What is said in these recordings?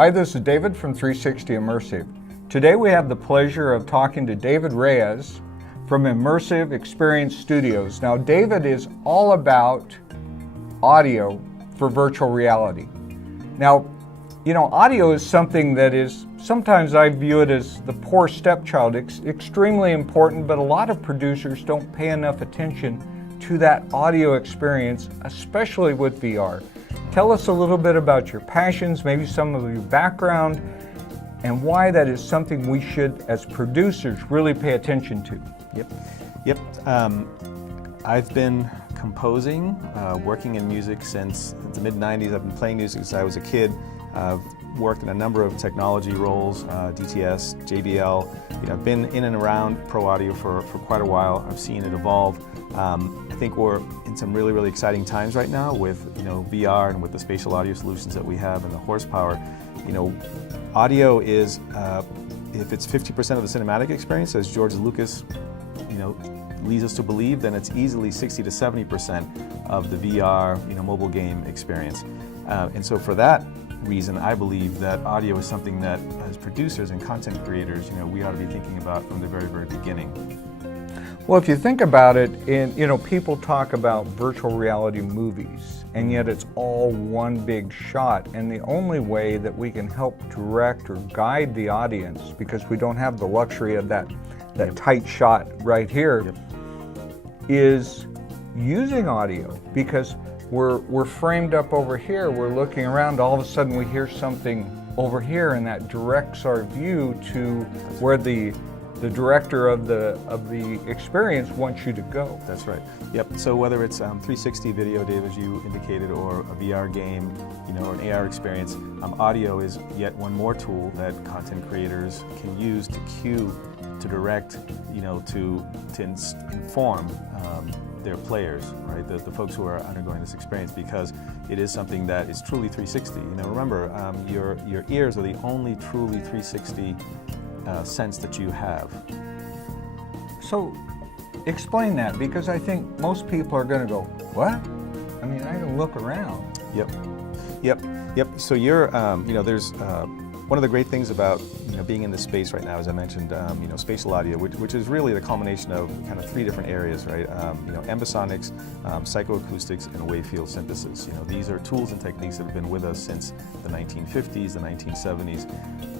Hi, this is David from 360 Immersive. Today we have the pleasure of talking to David Reyes from Immersive Experience Studios. Now, David is all about audio for virtual reality. Now, you know, audio is something that is, sometimes I view it as the poor stepchild. It's extremely important, but a lot of producers don't pay enough attention to that audio experience, especially with VR. Tell us a little bit about your passions, maybe some of your background, and why that is something we should, as producers, really pay attention to. Yep. I've been composing, working in music since the mid-90s. I've been playing music since I was a kid. I've worked in a number of technology roles, DTS, JBL. I've been in and around pro audio for quite a while. I've seen it evolve. I think we're in some really, really exciting times right now with VR and with the spatial audio solutions that we have and the horsepower. Audio is, if it's 50% of the cinematic experience, as George Lucas leads us to believe, then it's easily 60 to 70% of the VR mobile game experience. And so for that reason, I believe that audio is something that, as producers and content creators, we ought to be thinking about from the very, very beginning. Well, if you think about it, people talk about virtual reality movies, and yet it's all one big shot. And the only way that we can help direct or guide the audience, because we don't have the luxury of that tight shot right here, is using audio. Because we're framed up over here, we're looking around, all of a sudden we hear something over here, and that directs our view to where the director of the experience wants you to go. That's right. Yep. So whether it's 360 video, Dave, as you indicated, or a VR game, or an AR experience, audio is yet one more tool that content creators can use to cue, to direct, to inform their players, right? The folks who are undergoing this experience, because it is something that is truly 360. Remember, your ears are the only truly 360 sense that you have. So explain that, because I think most people are going to go, what? I mean, I can look around. Yep. So you're, there's one of the great things about being in this space right now, as I mentioned, spatial audio, which is really the culmination of kind of three different areas, right? Ambisonics, psychoacoustics, and wave field synthesis. These are tools and techniques that have been with us since the 1950s, the 1970s.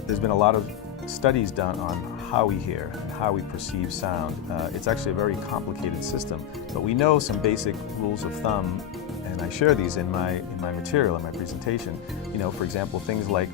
There's been a lot of studies done on how we hear and how we perceive sound. It's actually a very complicated system, but we know some basic rules of thumb, and I share these in my material, in my presentation. For example, things like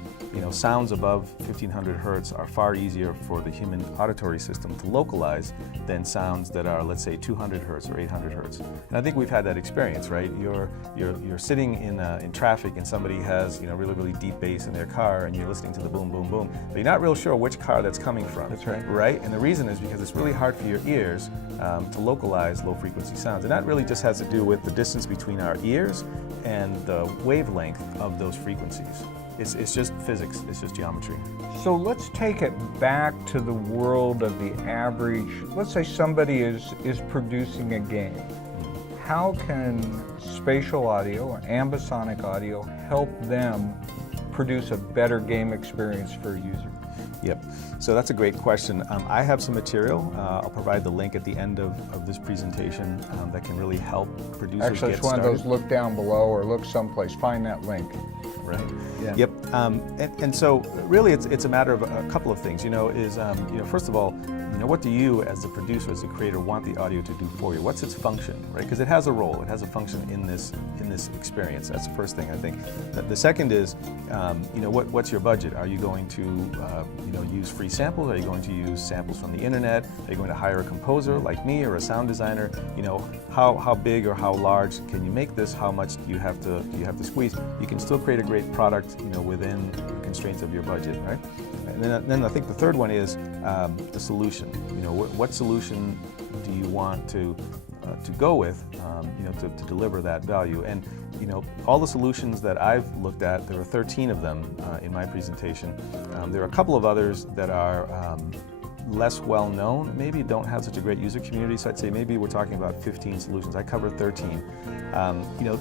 sounds above 1500 hertz are far easier for the human auditory system to localize than sounds that are, let's say, 200 hertz or 800 hertz. And I think we've had that experience, right? You're sitting in traffic and somebody has really, really deep bass in their car, and you're listening to the boom, boom, boom, but you're not real sure which car that's coming from. That's right. Right? And the reason is because it's really hard for your ears to localize low frequency sounds. And that really just has to do with the distance between our ears and the wavelength of those frequencies. It's just physics, it's just geometry. So let's take it back to the world of the average. Let's say somebody is producing a game. How can spatial audio or ambisonic audio help them produce a better game experience for a user? Yep. So that's a great question. I have some material. I'll provide the link at the end of this presentation that can really help producers Actually, get it's one started. of those look down below or look someplace. Find that link. Right. Yeah. Yep. And so really it's a matter of a couple of things. First of all, what do you, as the producer, as the creator, want the audio to do for you? What's its function, right? Because it has a role, it has a function in this experience. That's the first thing, I think. The second is, what's your budget? Are you going to, use free samples? Are you going to use samples from the internet? Are you going to hire a composer like me or a sound designer? How big or how large can you make this? How much do you have to squeeze? You can still create a great product, within the constraints of your budget, right? And then I think the third one is the solution. What solution do you want to go with, to deliver that value? And all the solutions that I've looked at, there are 13 of them in my presentation. There are a couple of others that are less well known, maybe don't have such a great user community. So I'd say maybe we're talking about 15 solutions. I covered 13.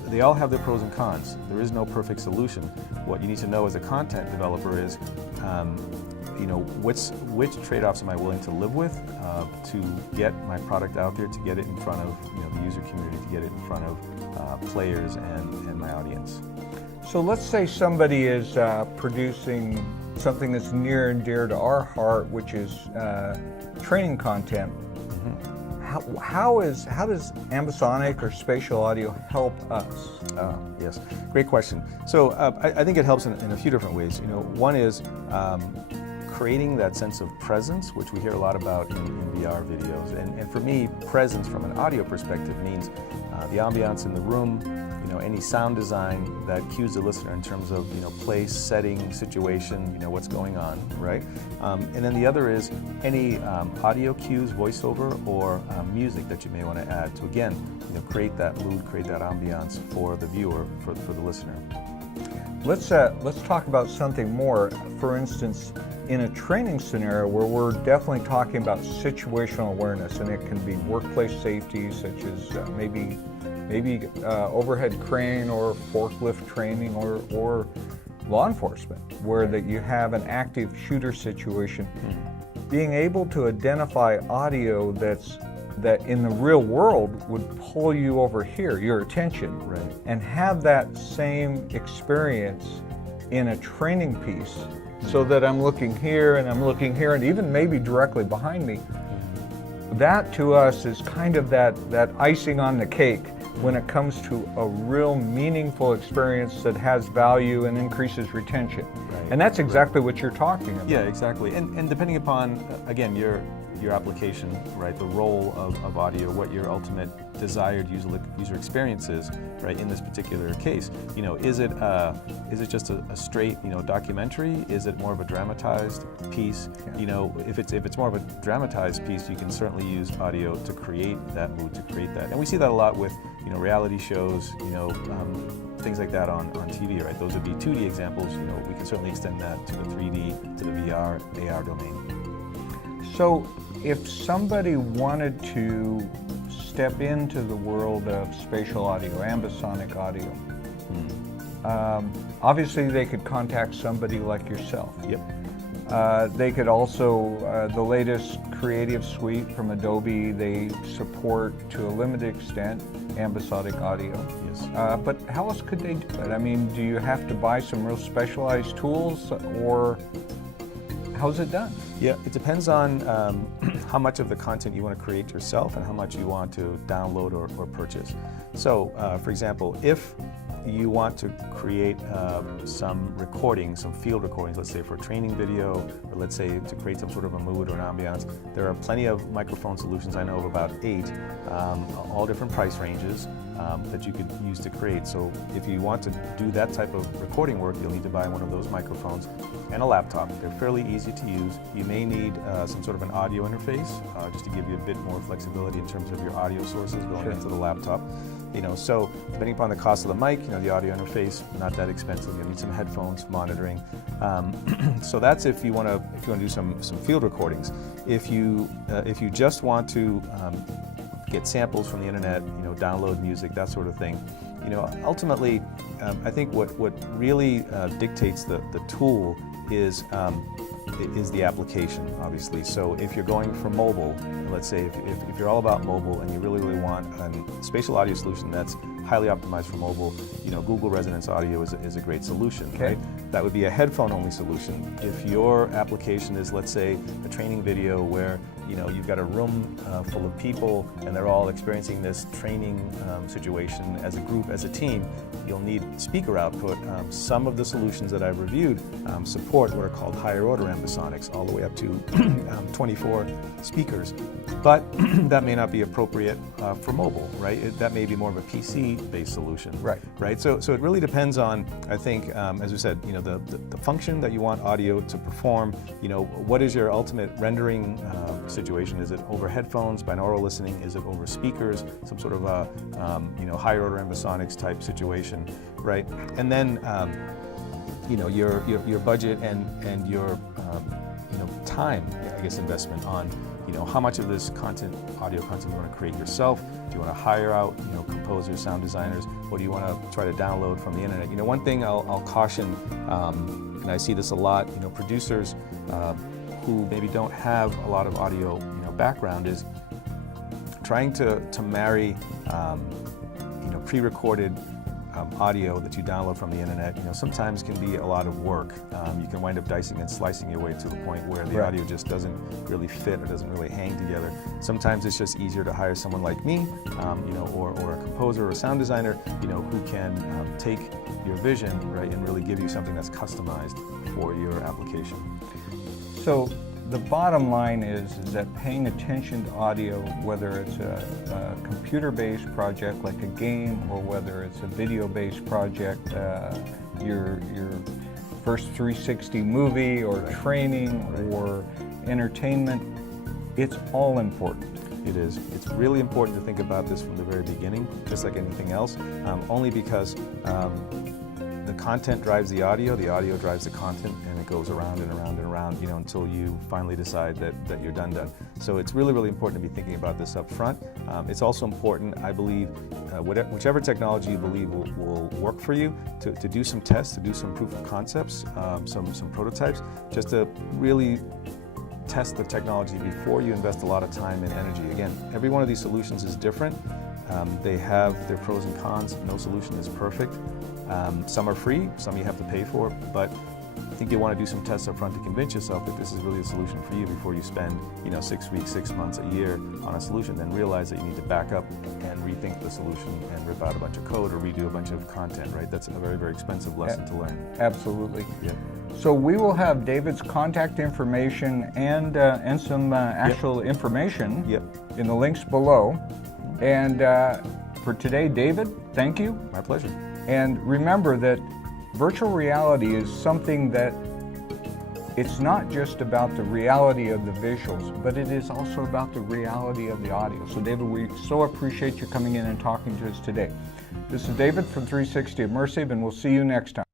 They all have their pros and cons. There is no perfect solution. What you need to know as a content developer is, which trade-offs am I willing to live with to get my product out there, to get it in front of the user community, to get it in front of players and my audience. So let's say somebody is producing something that's near and dear to our heart, which is training content. Mm-hmm. How does ambisonic or spatial audio help us? Yes, great question. So I think it helps in a few different ways. One is creating that sense of presence, which we hear a lot about in VR videos. And for me, presence from an audio perspective means the ambiance in the room, any sound design that cues the listener in terms of place, setting, situation, what's going on, right? And then the other is any audio cues, voiceover, or music that you may want to add to, again, create that mood, create that ambiance for the viewer, for the listener. Let's talk about something more. For instance, in a training scenario where we're definitely talking about situational awareness, and it can be workplace safety, such as maybe overhead crane or forklift training, or law enforcement, where that you have an active shooter situation. Being able to identify audio that in the real world would pull you over here, your attention, right, and have that same experience in a training piece, so that I'm looking here and I'm looking here and even maybe directly behind me. That to us is kind of that icing on the cake when it comes to a real meaningful experience that has value and increases retention. Right. And that's exactly what you're talking about. Yeah, exactly. And depending upon, again, your application, right, the role of audio, what your ultimate desired user experience is, right, in this particular case. Is it just a straight, documentary? Is it more of a dramatized piece? Yeah. If it's more of a dramatized piece, you can certainly use audio to create that mood, to create that. And we see that a lot with, reality shows, things like that on TV, right? Those would be 2D examples. We can certainly extend that to the 3D, to the VR, AR domain. So if somebody wanted to step into the world of spatial audio, ambisonic audio, obviously they could contact somebody like yourself. Yep. They could also, the latest Creative Suite from Adobe, they support to a limited extent ambisonic audio. Yes. But how else could they do it? I mean, do you have to buy some real specialized tools, or how's it done? Yeah, it depends on how much of the content you want to create yourself and how much you want to download or purchase. So, for example, if you want to create some recordings, some field recordings, let's say for a training video, or let's say to create some sort of a mood or an ambiance, there are plenty of microphone solutions. I know of about 8, all different price ranges that you could use to create. So if you want to do that type of recording work, you'll need to buy one of those microphones and a laptop. They're fairly easy to use. You may need some sort of an audio interface just to give you a bit more flexibility in terms of your audio sources going into the laptop. So depending upon the cost of the mic, the audio interface, not that expensive. You'll need some headphones, monitoring. So that's if you want to do some field recordings. If you just want to get samples from the internet, download music, that sort of thing, ultimately, I think what really dictates the tool is the application, obviously. So if you're going for mobile, let's say if you're all about mobile and you really want a spatial audio solution that's highly optimized for mobile, Google Resonance Audio is a great solution, right? That would be a headphone-only solution. If your application is, let's say, a training video where you've got a room full of people and they're all experiencing this training situation as a group, as a team, you'll need speaker output. Some of the solutions that I've reviewed support what are called higher order ambisonics, all the way up to 24 speakers. But that may not be appropriate for mobile, right? That may be more of a PC-based solution, right? So it really depends on, I think, as we said, the function that you want audio to perform. What is your ultimate rendering situation? Is it over headphones, binaural listening? Is it over speakers? Some sort of a higher order ambisonics type situation, right? And then your budget and your time I guess, investment on, how much of this content, audio content, you want to create yourself. Do you want to hire out, composers, sound designers, or do you want to try to download from the internet? One thing I'll caution, and I see this a lot, producers who maybe don't have a lot of audio, background, is trying to marry, pre-recorded audio that you download from the internet, sometimes can be a lot of work. You can wind up dicing and slicing your way to the point where the audio just doesn't really fit or doesn't really hang together. Sometimes it's just easier to hire someone like me, or a composer or a sound designer, who can take your vision, right, and really give you something that's customized for your application. So the bottom line is that paying attention to audio, whether it's a computer-based project like a game, or whether it's a video-based project, your first 360 movie or training or entertainment, it's all important. It is. It's really important to think about this from the very beginning, just like anything else, only because the content drives the audio drives the content, and it goes around and around and around, until you finally decide that you're done. So it's really, really important to be thinking about this up front. It's also important, I believe, whichever technology you believe will work for you, to do some tests, to do some proof of concepts, some prototypes, just to really test the technology before you invest a lot of time and energy. Again, every one of these solutions is different. They have their pros and cons. No solution is perfect. Some are free, some you have to pay for, but I think you want to do some tests up front to convince yourself that this is really a solution for you before you spend 6 weeks, 6 months, a year on a solution. Then realize that you need to back up and rethink the solution and rip out a bunch of code or redo a bunch of content, right? That's a very, very expensive lesson to learn. Absolutely. Yeah. So we will have David's contact information and some actual information in the links below. And for today, David, thank you. My pleasure. And remember that virtual reality is something that it's not just about the reality of the visuals, but it is also about the reality of the audio. So David, we so appreciate you coming in and talking to us today. This is David from 360 Immersive, and we'll see you next time.